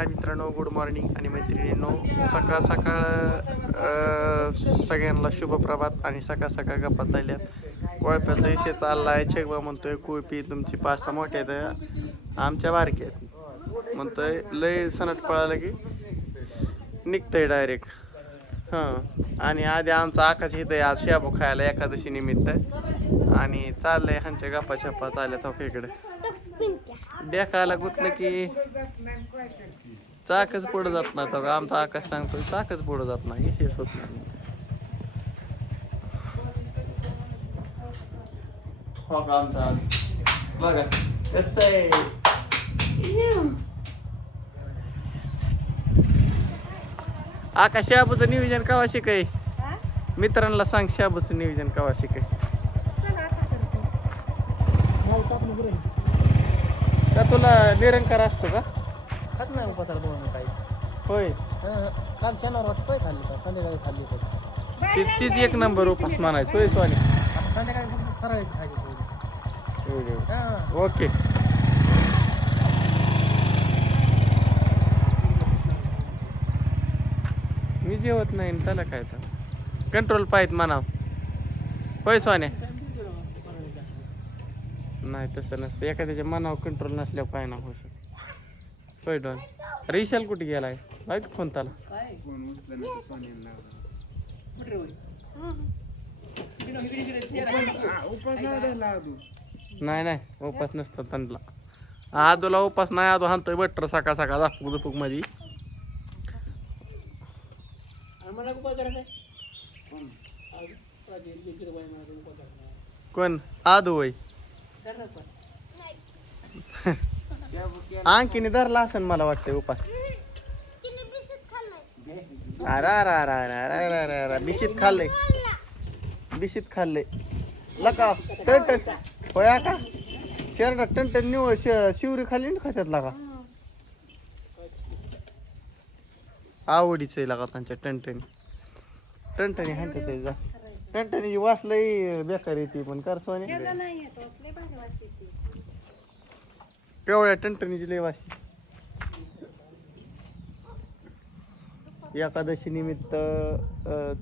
हाय मित्रांनो good morning आणि मैत्रिणींनो. सकाळ सकाळ सगळ्यांना शुभप्रभात आणि सकाळ सकाळ गप्पा चालल्यात. कोळप्याचा विषय चालला आहे छेगवा म्हणतोय कुळपी तुमची पाच सहा मोठे आहेत आमच्या बारके आहेत. म्हणतोय लय सनट पळालं की निघतंय डायरेक्ट हां. आणि आधी आमचा आकाश इथं आहे आज शाबू खायला एकादशी निमित्त. आणि चाललंय ह्यांच्या गप्पा छप्पा चालल्यात हो इकडे? डेकायला गुतलं की चाकच पुढे जात नाही तो. आमचा आकाश सांगतो चाकच पुढे जात नाही विशेष होत नाही. हो का आमचा बघा कसं आहे? आकाश शाबूचं नियोजन कवा शिकाय? मित्रांना सांग शाबूचं नियोजन कवा शिकाय? का तुला निरंकार असतो का? खात नाही उपासाला दोन काही. होय. काल शनिवार होतं काय खाल्ली का संध्याकाळी खाल्ली का ती तीच एक नंबर उपास म्हणायचं होय स्वानी आता संध्याकाळी फक्त फराळायचं खायचं थोडी हां. ओके. मी जेवत नाही न त्याला काय तर. कंट्रोल पाहिजे म्हणाव. होय सोने नाही तसं नसतं. एखाद्याच्या मनावर कंट्रोल नसल्यावर काय ना होऊ शकत. होय डॉन रिशाल कुठे गेलाय? वाईट फोन त्याला. नाही नाही. उपास नसतात त्यांना. आदूला उपास नाही आदू हाणतोय बटर सकाळ सकाळ दाखवू दुपूक माझी कोण? आदू वय अंकीने धरला असेल मला वाटतंय उपास. अरे अरे बिशीत खाल्लंय. बिशीत खाल्लंय. लका टन होया का? शेरडा टन निवळ श- शिवरी खाल्ली ना खात्यात लागा आवडीच आहे लागा त्यांच्या टनटनी टनटनी हाणतात ते जा. टनटनी वास लई बेकार येते पण कर सोने. केवढ्या टणटणीची लय वाशी. एकादशी निमित्त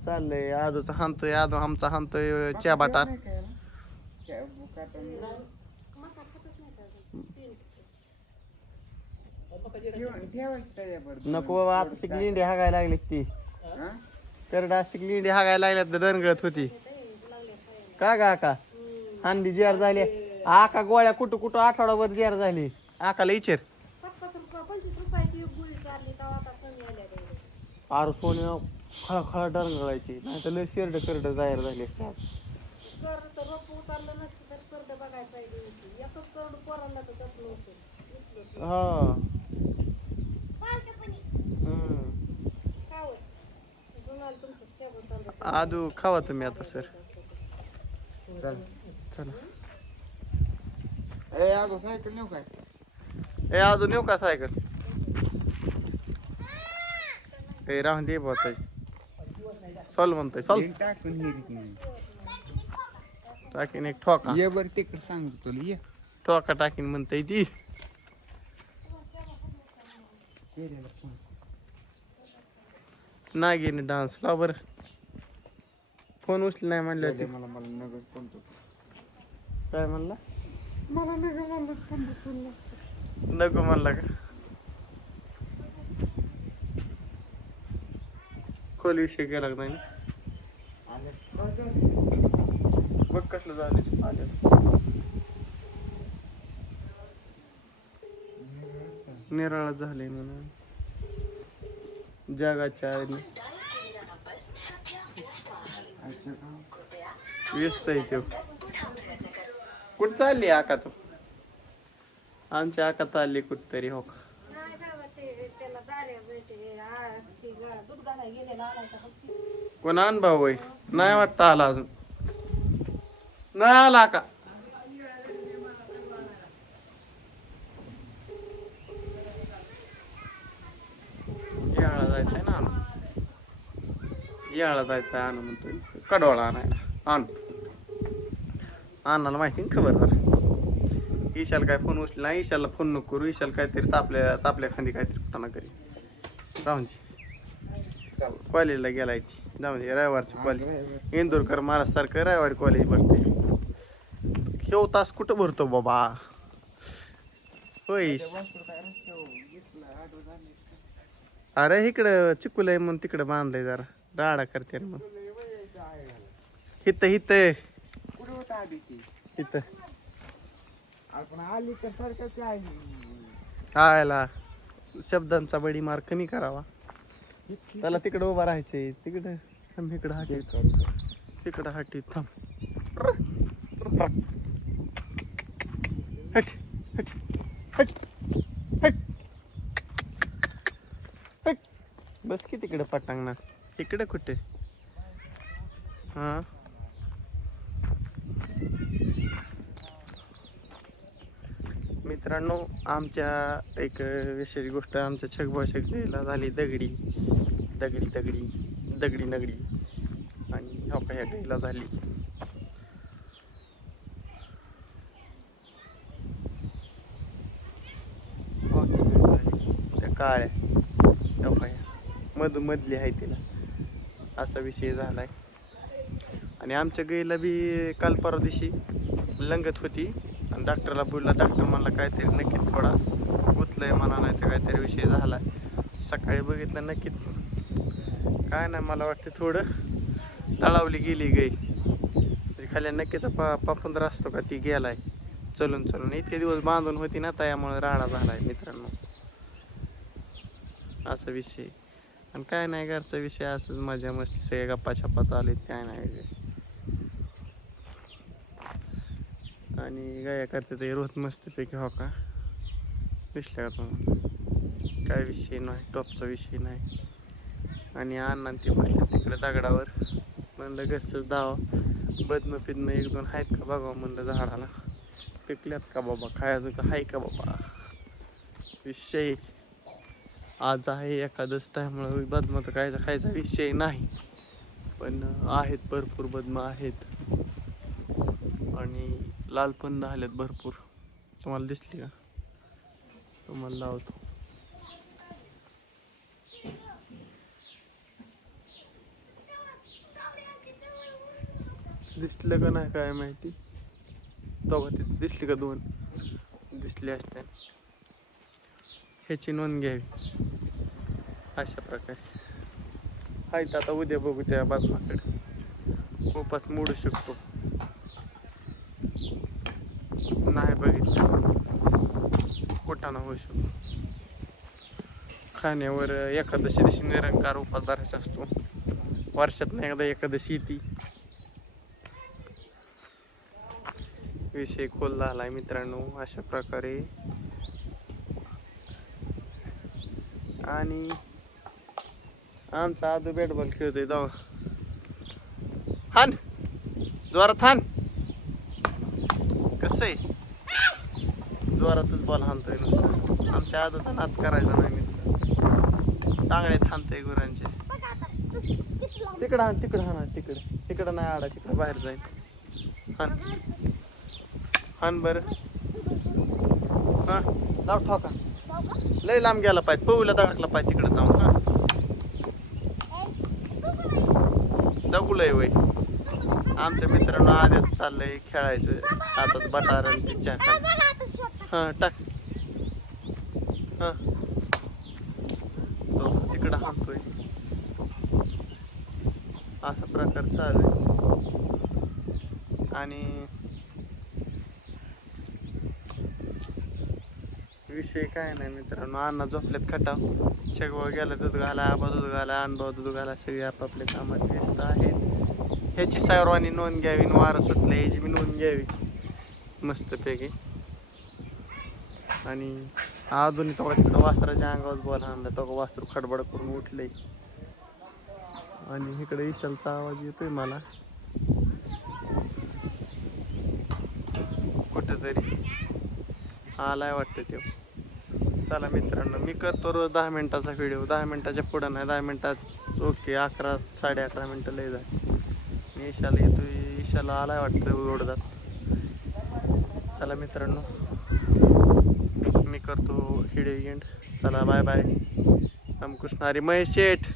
चाललंय. आजोचा हाणतोय आज आमचा हाणतोय च्या बाटा नको बाबा आता शिकली लिंडी हागायला लागली ती. करडा अशी लिंडी हागायला लागल्यात तर दणगळत होती. का गा का हांडी जेर झाली आका गोळ्या कुठं कुठं आठवडाभर जेर झाली आकाला इचेर पंचवीस रुपयाची एक गोळी चालली तेव्हा आता कमी आल्या त्याला. आर सोने खळखळ डरगळायची नाही तर लय शेरड करड जाहीर झाली असते आज. कर तर रोप उतरलं नसतं तर करडं बघायला पाहिजे होती एकच करड पोरांना तर जात नव्हतं उचलत. हा हम्म. काय होय? जुनाल तुमचं शेबूत तांदूळ. आदू खावा तुम्ही आता सर चल चला ए अगो सायकल नेऊ काय? ए आदू नेऊ का सायकल? ए राहून दे बोलतोय चल म्हणतोय चल. टाकून हिरीत नाही टाकीन एक ठोका. ये बरं तिकडे सांगतो तुला ये. ठोका टाकीन म्हणतोय ती. केलेला फोन नागिन डान्स बर. फोन उचल नाही म्हणलं केले मला मला नगर कोणतो? काय म्हणला? मला नगर म्हणलं नको म्हणला का? खोल विषय गेला का नाही? बघ कसलं झालं आलं निराळा झाले म्हणून. जगाच्या? व्यस्त आहे तो. कुठं चालली आका तू? आमच्या आका चालली कुठतरी हो का? नाही बाबा ते त्याला दाऱ्या भेटते आ, ती ग- दूध घालायला गेलेला आलाय का बघ की. कोण अनुभव होय नाही वाटतं आला अजून. नाही आला का याळा जायचंय ना आणून. याळा जायचंय आणून म्हणतोय. कडवळा आणायला. आणू. आणायला माहिती खबर ईशाला काय फोन उचला नाही ईशाला फोन नको करू ईशाला काहीतरी तापल्या तापल्या खांदी काहीतरी कुठं ना करी राहून दे कॉलेजला गेलाय ती. जाऊन दे रविवारची कॉलेज. इंदोरकर महाराजसारखं रविवारी कॉलेज भरते. ह्यो तास कुठं भरतो बाबा? होय. अरे इकडं चिकुल आहे म्हणून तिकडं बांधलंय जरा. राडा करते रे मग हित हित. ती. हित आपण आली तर सारखं काय आयला शब्दांचा बडी मार कमी करावा. त्याला तिकडं उभा राहायचंय. तिकडं. थांब इकडं हाटी तिकडं हाटी थांब. हट हट हट हट. हट. बस की तिकडं पटांगणात. इकडं कुठे? हा? मित्रांनो आमच्या एक विशेष गोष्ट आमच्या छगभाषा गेला झाली दगडी. दगडी दगडी दगडी नगडी. आणि हो ह्या गाईला झाली. हो त्या काळ्या ह्या. मधू मधली आहे तिला. असा विषय झालाय. आणि आमच्या गाईला बी काल परवा दिवशी लंगत होती. आणि डॉक्टरला बोलला डॉक्टर म्हणला काहीतरी नक्की थोडा गुतलंय म्हणा नाही तर काहीतरी विषय झाला सकाळी बघितलं नक्की काय नाही मला वाटतं थोडं तळावली गेली गाई. म्हणजे खाली नक्कीचा पा पापुंदर असतो का ती गेलाय. चलून चलून. इतके दिवस बांधून होती ना त्यामुळे राडा झालाय मित्रांनो. असा विषय. आणि काय नाही घरचा विषय असंच मजा मस्ती सगळे गप्पा छप्पा चालू आहेत काय नाही. आणि गाया करते ते रोज मस्तपैकी हो का? दिसल्या का तुम्हाला? काय विषय नाही टॉपचा विषय नाही. आणि अण्णा ते बसले तिकडे दगडावर. म्हणलं घरचंच दाव. बदम फिदम एक दोन आहेत का बघावं म्हणलं झाडाला. पिकल्यात का बाबा? खायचं का हाय का बाबा? विषय. आज आहे एखादंच त्यामुळं बदम तर खायचा खायचा विषय नाही. पण आहेत भरपूर बदम आहेत. आणि लाल पण झालेत भरपूर. तुम्हाला दिसली का? तुम्हाला लावतो. दिसलं का नाही काय माहिती? तेव्हा तिथे दिसली का दोन? दिसले असते ह्याची नोंद घ्यावी. अशा प्रकारे. आहेत आता उद्या बघू त्या बातमाकडे उपास मोडू शकतो. नाही बघितलं. कोटाना होऊ शकतो. खाण्यावर एकादशी दिवशी निरंकार उपास धरायचा असतो. वर्षात एकदा एकादशी येते. विषय खोल झालाय मित्रांनो अशा प्रकारे. आणि आमचा आदू बॅटबॉल खेळतोय जाऊ हान जोरात हान. कसं आहे? जोरातच बॉल हाणतोय नुसतं. आमच्या आदूचा नात करायचा नाही मित्र टांगड्यात हाणतोय गुरांचे. तिकडं हाण तिकडं हाणा तिकडे. तिकडं नाही आडा तिकडं बाहेर जाईल. हान हान बरं. हां. लाव ठोका. लय लांब गेला पाहिजे पवूला धडकला पाहिजे तिकडे जाऊन. हा. दगुलय वय. आमच्या मित्रांनो आधीच चाललंय खेळायचं. हातात बटार आणि तिच्या हा टाक. हा. तो तिकडं हाणतोय असा प्रकार चालू आहे. आणि विषय काय नाही मित्रांनो. अण्णा झोपल्यात खटाव शेगवा गेला दूध घाला आबा दूध घाला अनुभव दूध घाला सगळे आपापल्या कामात व्यस्त आहेत. ह्याची सर्वांनी नोंद घ्यावी आणि वारं सुटलं ह्याची मी नोंद घ्यावी. मस्तपैकी. आणि अजूनही तो तिकडं वासराच्या अंगावर बोल आणला तो वासरू खडबड करून उठले आणि इकडे विशालचा आवाज येतोय मला. कुठेतरी आलाय वाटतं तो चला मित्रांनो मी करतो रोज दहा मिनिटाचा व्हिडिओ दहा मिनिटाच्या पुढं नाही दहा मिनिटात ओके अकरा साडे अकरा मिनटं लय जाय ईशाला येतो. ईशाला आलाय वाटतं ओढतात चला मित्रांनो मी करतो हिडे एंड चला बाय बाय. रामकृष्ण. हरी महेश शेठ.